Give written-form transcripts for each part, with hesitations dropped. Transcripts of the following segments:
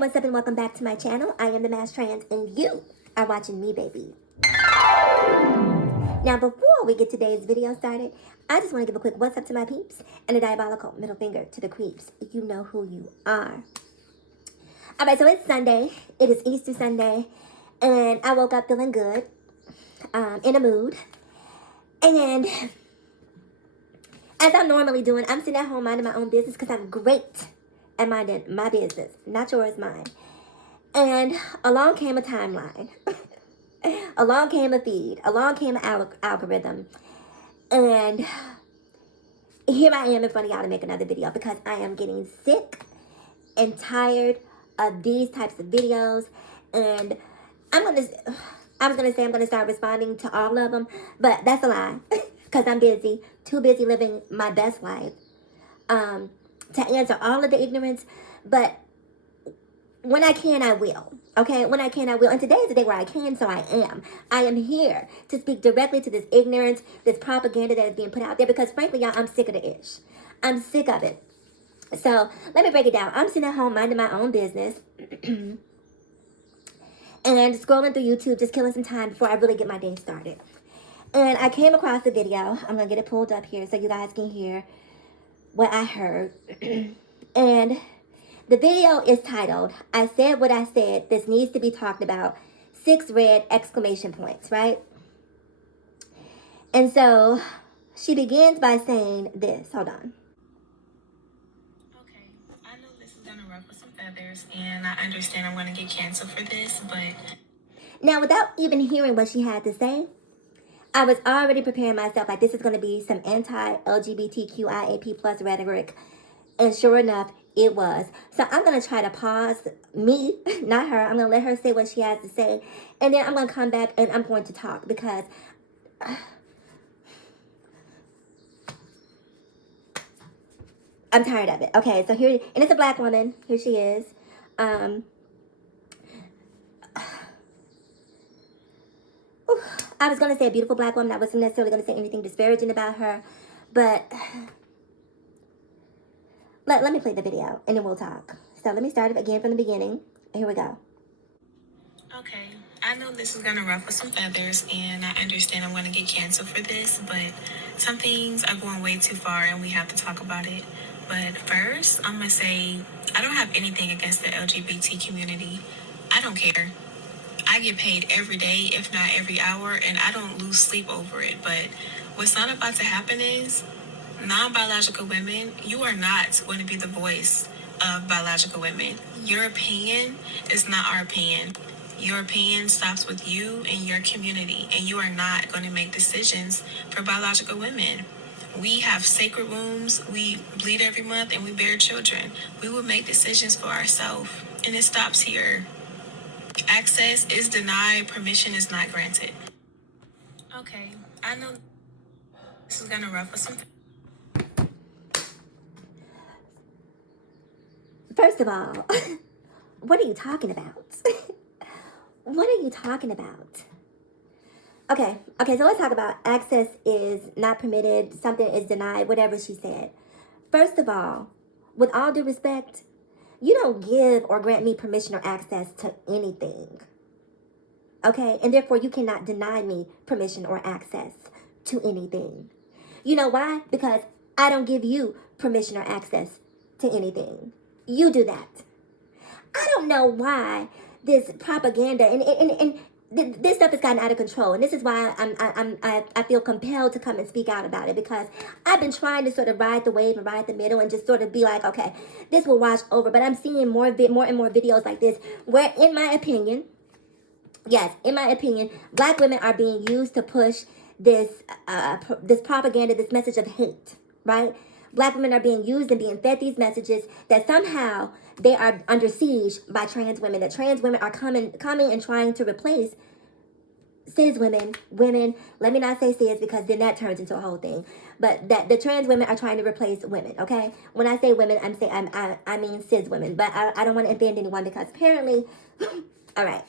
what's up and welcome back to my channel. I am the Masked Trans and you are watching me, baby. Now, before we get today's video started, I just want to give a quick what's up to my peeps and a diabolical middle finger to the creeps. You know who you are. Alright, so it's Sunday. It is Easter Sunday. And I woke up feeling good, in a mood. And as I'm normally doing, I'm sitting at home minding my own business because I'm great at minding my business. Not yours, mine. And along came a timeline. Along came a feed. Along came an algorithm. And here I am in front of y'all to make another video because I am getting sick and tired of these types of videos. And I was going to say I'm going to start responding to all of them, but that's a lie because I'm busy. Too busy living my best life to answer all of the ignorance. But when I can, I will. Okay? When I can, I will. And today is the day where I can, so I am. I am here to speak directly to this ignorance, this propaganda that is being put out there because, frankly, y'all, I'm sick of the ish. I'm sick of it. So, let me break it down. I'm sitting at home minding my own business and scrolling through YouTube, just killing some time before I really get my day started. And I came across a video. I'm going to get it pulled up here so you guys can hear what I heard. And the video is titled, I Said What I Said, This Needs to Be Talked About, 6 red exclamation points, right? And so she begins by saying this. Hold on. Okay, I know this is going to ruffle some feathers, and I understand I'm going to get canceled for this, but... Now, without even hearing what she had to say, I was already preparing myself like this is going to be some anti-LGBTQIAP plus rhetoric. And sure enough, it was. So I'm going to try to pause me, not her. I'm going to let her say what she has to say. And then I'm going to come back and I'm going to talk because I'm tired of it. Okay, so here, and it's a black woman. Here she is. I was going to say a beautiful black woman. I wasn't necessarily going to say anything disparaging about her. But let me play the video and then we'll talk. So let me start it again from the beginning. Here we go. Okay, I know this is going to ruffle some feathers, and I understand I'm going to get canceled for this, but some things are going way too far, and we have to talk about it. But first, I'm going to say I don't have anything against the LGBT community. I don't care. I get paid every day, if not every hour, and I don't lose sleep over it. But what's not about to happen is non-biological women, you are not going to be the voice of biological women. Your opinion is not our opinion. Your opinion stops with you and your community, and you are not going to make decisions for biological women. We have sacred wombs, we bleed every month, and we bear children. We will make decisions for ourselves, and it stops here. Access is denied, permission is not granted. Okay, I know this is going to ruffle some... First of all, what are you talking about? What are you talking about? Okay, so let's talk about access is not permitted, something is denied, whatever she said. First of all, with all due respect, you don't give or grant me permission or access to anything. Okay? And therefore, you cannot deny me permission or access to anything. You know why? Because I don't give you permission or access to anything. You do that. I don't know why this propaganda and this stuff has gotten out of control, and this is why I feel compelled to come and speak out about it because I've been trying to sort of ride the wave and ride the middle and just sort of be like, okay, this will wash over. But I'm seeing more and more videos like this where, in my opinion, black women are being used to push this propaganda, this message of hate, right? Black women are being used and being fed these messages that somehow they are under siege by trans women, that trans women are coming and trying to replace cis women, let me not say cis because then that turns into a whole thing, but that the trans women are trying to replace women, okay? When I say women, I mean cis women, but I don't want to offend anyone because apparently, all right.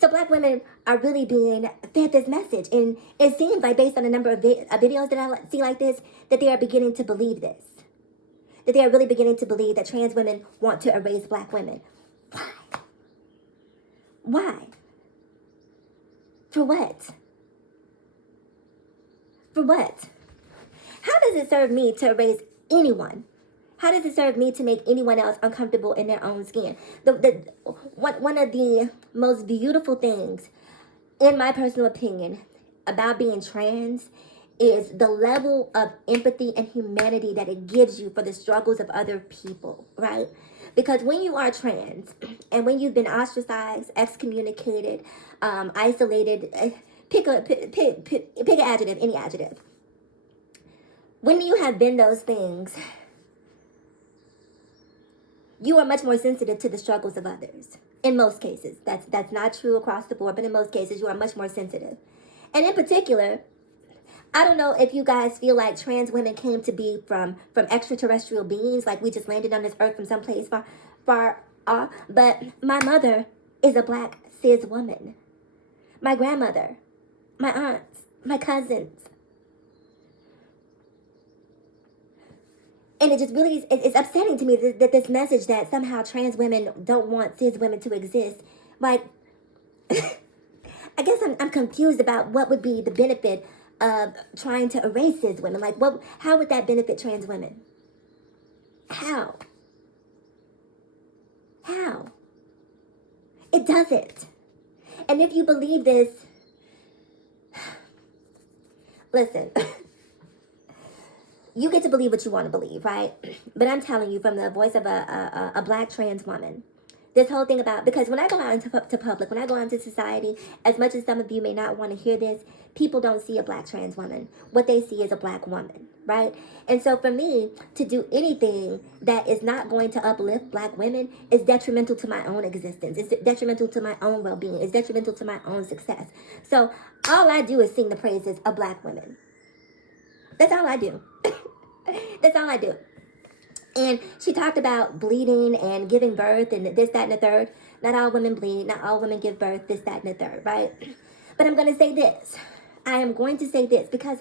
So black women are really being fed this message. And it seems like based on a number of videos that I see like this, that they are beginning to believe this. that they are really beginning to believe that trans women want to erase black women. Why? Why? For what? For what? How does it serve me to erase anyone? How does it serve me to make anyone else uncomfortable in their own skin? One of the most beautiful things, in my personal opinion, about being trans is the level of empathy and humanity that it gives you for the struggles of other people, right? Because when you are trans and when you've been ostracized, excommunicated, isolated, pick an adjective, any adjective. When you have been those things, you are much more sensitive to the struggles of others. In most cases, that's not true across the board, but in most cases, you are much more sensitive. And in particular, I don't know if you guys feel like trans women came to be from extraterrestrial beings, like we just landed on this earth from someplace far off. But my mother is a black cis woman. My grandmother, my aunts, my cousins. And it just really it's upsetting to me that this message that somehow trans women don't want cis women to exist. Like, I guess I'm confused about what would be the benefit of trying to erase cis women. Like, how would that benefit trans women? How? How? It doesn't. And if you believe this, listen. You get to believe what you want to believe, right? But I'm telling you from the voice of a black trans woman, this whole thing about, because when I go out into public, when I go out into society, as much as some of you may not want to hear this, people don't see a black trans woman. What they see is a black woman, right? And so for me to do anything that is not going to uplift black women is detrimental to my own existence. It's detrimental to my own well-being. It's detrimental to my own success. So all I do is sing the praises of black women. That's all I do. That's all I do. And she talked about bleeding and giving birth and this, that, and the third. Not all women bleed. Not all women give birth, this, that, and the third, right? But I'm going to say this. I am going to say this because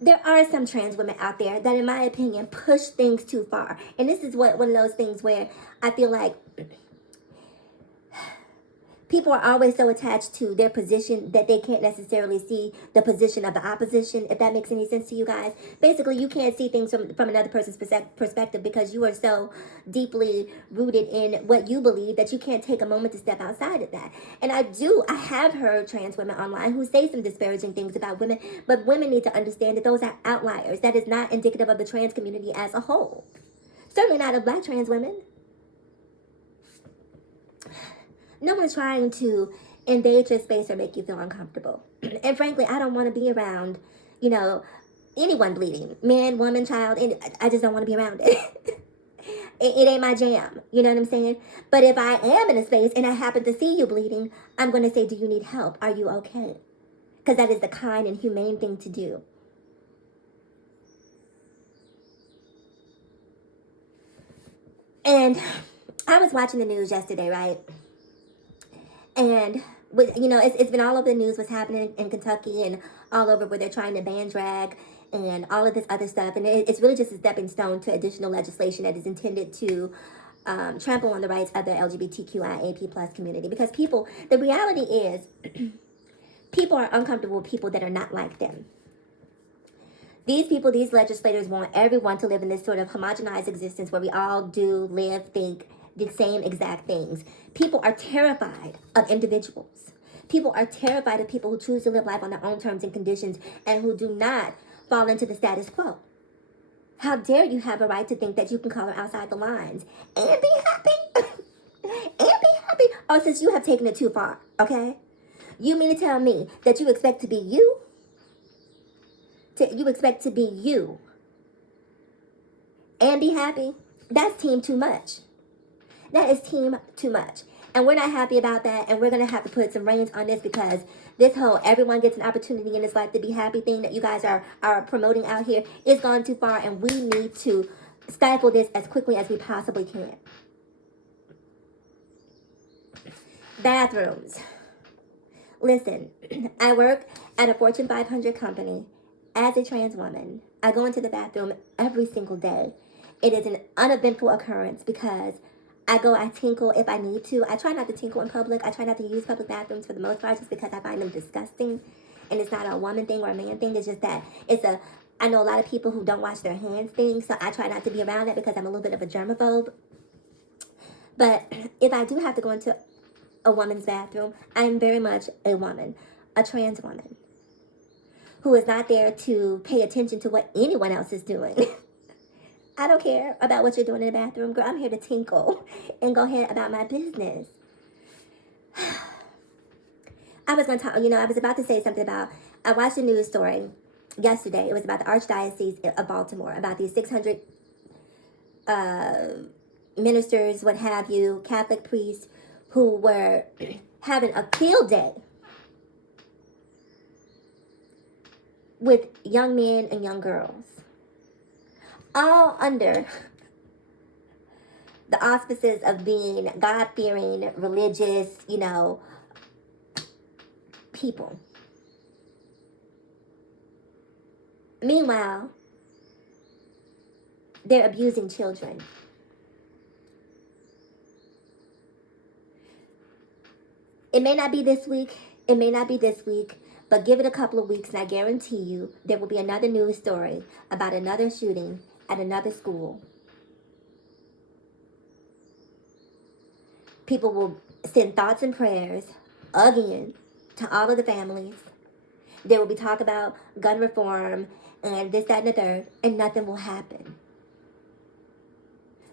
there are some trans women out there that, in my opinion, push things too far. And this is one of those things where I feel like people are always so attached to their position that they can't necessarily see the position of the opposition, if that makes any sense to you guys. Basically, you can't see things from another person's perspective because you are so deeply rooted in what you believe that you can't take a moment to step outside of that. And I have heard trans women online who say some disparaging things about women, but women need to understand that those are outliers. That is not indicative of the trans community as a whole. Certainly not of black trans women. No one's trying to invade your space or make you feel uncomfortable. And frankly, I don't want to be around, anyone bleeding. Man, woman, child. I just don't want to be around it. It ain't my jam. You know what I'm saying? But if I am in a space and I happen to see you bleeding, I'm going to say, do you need help? Are you okay? Because that is the kind and humane thing to do. And I was watching the news yesterday, right? And it's been all over the news what's happening in Kentucky and all over where they're trying to ban drag and all of this other stuff. And it's really just a stepping stone to additional legislation that is intended to trample on the rights of the LGBTQIAP plus community. Because the reality is, people are uncomfortable with people that are not like them. These legislators want everyone to live in this sort of homogenized existence where we all do, live, think the same exact things. People are terrified of individuals. People are terrified of people who choose to live life on their own terms and conditions and who do not fall into the status quo. How dare you have a right to think that you can color outside the lines and be happy? And be happy? Oh, since you have taken it too far, okay? You mean to tell me that you expect to be you? You expect to be you and be happy? That's team too much. That is team too much. And we're not happy about that. And we're going to have to put some reins on this because this whole everyone gets an opportunity in this life to be happy thing that you guys are promoting out here is gone too far. And we need to stifle this as quickly as we possibly can. Bathrooms. Listen, I work at a Fortune 500 company. as a trans woman, I go into the bathroom every single day. It is an uneventful occurrence because I tinkle if I need to. I try not to tinkle in public. I try not to use public bathrooms for the most part just because I find them disgusting. And it's not a woman thing or a man thing. It's just that I know a lot of people who don't wash their hands thing. So I try not to be around that because I'm a little bit of a germaphobe. But if I do have to go into a woman's bathroom, I'm very much a woman, a trans woman, who is not there to pay attention to what anyone else is doing. I don't care about what you're doing in the bathroom, girl. I'm here to tinkle and go ahead about my business. I was going to talk, I was about to say something about, I watched a news story yesterday. It was about the Archdiocese of Baltimore, about these 600 ministers, what have you, Catholic priests, who were having a field day with young men and young girls, all under the auspices of being God-fearing, religious, people. Meanwhile, they're abusing children. It may not be this week. But give it a couple of weeks and I guarantee you there will be another news story about another shooting at another school. People will send thoughts and prayers again to all of the families. There will be talk about gun reform and this, that, and the third, and nothing will happen.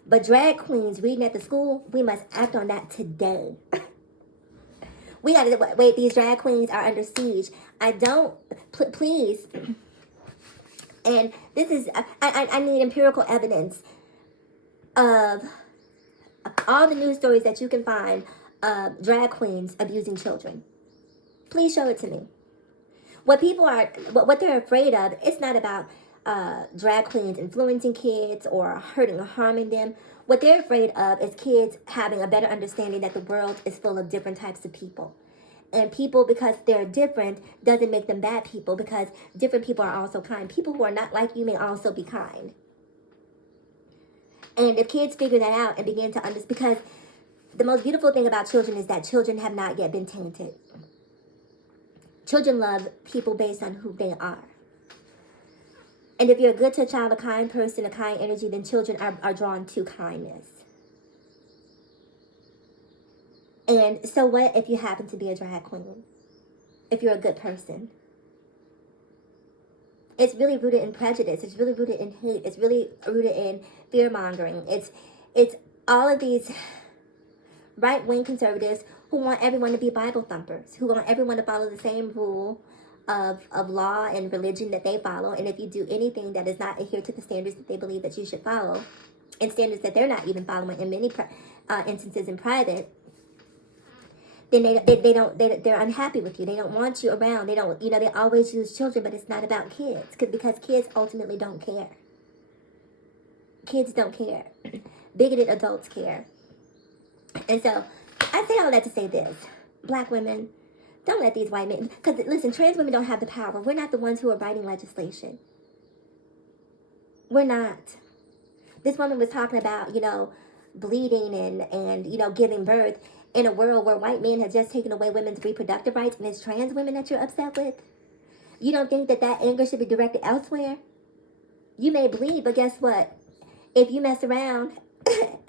But drag queens reading at the school, we must act on that today. We gotta wait. These drag queens are under siege. Please. And this is, I need empirical evidence of all the news stories that you can find of drag queens abusing children. Please show it to me. What they're afraid of, it's not about drag queens influencing kids or hurting or harming them. What they're afraid of is kids having a better understanding that the world is full of different types of people. And people, because they're different, doesn't make them bad people, because different people are also kind. People who are not like you may also be kind. And if kids figure that out and begin to understand, because the most beautiful thing about children is that children have not yet been tainted. Children love people based on who they are. And if you're good to a child, a kind person, a kind energy, then children are drawn to kindness. And so what if you happen to be a drag queen? If you're a good person? It's really rooted in prejudice. It's really rooted in hate. It's really rooted in fear-mongering. It's all of these right-wing conservatives who want everyone to be Bible thumpers, who want everyone to follow the same rule of law and religion that they follow. And if you do anything that does not adhere to the standards that they believe that you should follow, and standards that they're not even following in many instances in private, then they're unhappy with you. They don't want you around. They don't, they always use children, but it's not about kids, because kids ultimately don't care. Kids don't care. Bigoted adults care. And so I say all that to say this: Black women, don't let these white men, because listen, trans women don't have the power. We're not the ones who are writing legislation. We're not. This woman was talking about, bleeding and giving birth in a world where white men have just taken away women's reproductive rights, and it's trans women that you're upset with. You don't think that anger should be directed elsewhere? You may bleed, but guess what? If you mess around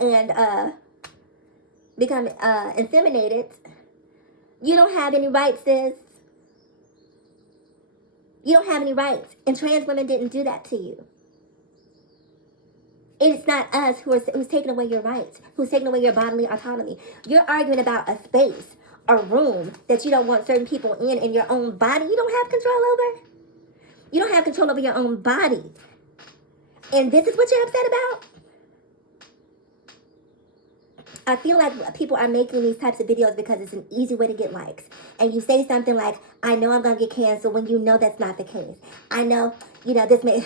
and become inseminated, you don't have any rights, sis. You don't have any rights. And trans women didn't do that to you. It's not us who's taking away your rights, who's taking away your bodily autonomy. You're arguing about a space, a room that you don't want certain people in your own body. You don't have control over. You don't have control over your own body. And this is what you're upset about? I feel like people are making these types of videos because it's an easy way to get likes. And you say something like, I know I'm going to get canceled, when you know that's not the case. I know, this may...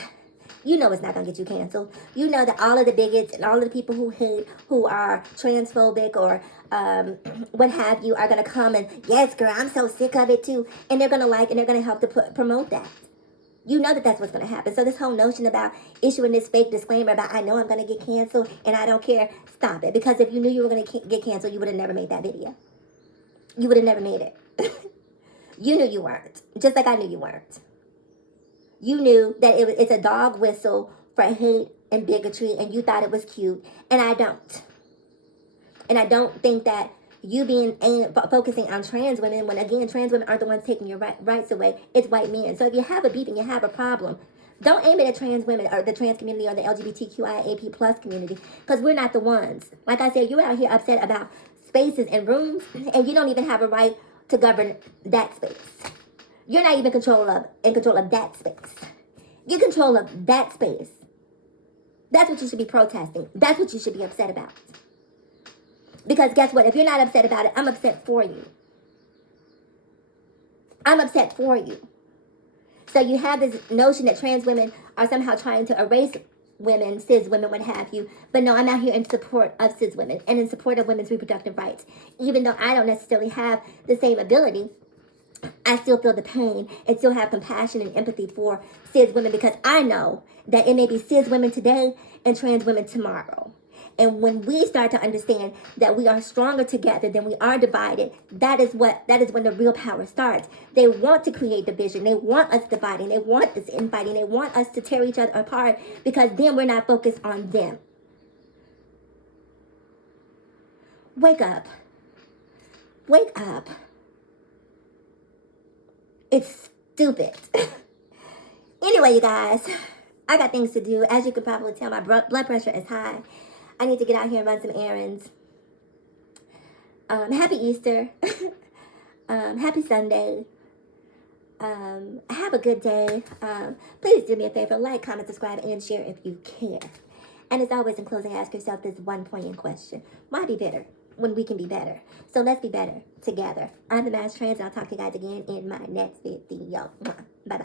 You know it's not going to get you canceled. You know that all of the bigots and all of the people who hate, who are transphobic or what have you, are going to come and, yes, girl, I'm so sick of it too. And they're going to like and they're going to help to promote that. You know that that's what's going to happen. So this whole notion about issuing this fake disclaimer about I know I'm going to get canceled and I don't care, stop it. Because if you knew you were going to get canceled, you would have never made that video. You would have never made it. You knew you weren't. Just like I knew you weren't. You knew that it's a dog whistle for hate and bigotry, and you thought it was cute, and I don't. And I don't think that you being focusing on trans women, when again, trans women aren't the ones taking your rights away, it's white men. So if you have a beef and you have a problem, don't aim it at trans women or the trans community or the LGBTQIAP plus community, because we're not the ones. Like I said, you're out here upset about spaces and rooms, and you don't even have a right to govern that space. You're not even in control of that space. Get control of that space. That's what you should be protesting. That's what you should be upset about. Because guess what? If you're not upset about it, I'm upset for you. I'm upset for you. So you have this notion that trans women are somehow trying to erase women, cis women, what have you. But no, I'm out here in support of cis women and in support of women's reproductive rights. Even though I don't necessarily have the same ability, I still feel the pain and still have compassion and empathy for cis women, because I know that it may be cis women today and trans women tomorrow. And when we start to understand that we are stronger together than we are divided, that is when the real power starts. They want to create division. They want us dividing. They want us infighting. They want us to tear each other apart, because then we're not focused on them. Wake up. Wake up. It's stupid. Anyway, you guys, I got things to do. As you can probably tell, my blood pressure is high. I need to get out here and run some errands. Happy Easter. Happy Sunday. Have a good day. Please do me a favor. Like, comment, subscribe, and share if you care. And as always, in closing, ask yourself this one poignant question. Why be bitter when we can be better? So let's be better together. I'm the Masked Trans, and I'll talk to you guys again in my next video. Bye-bye.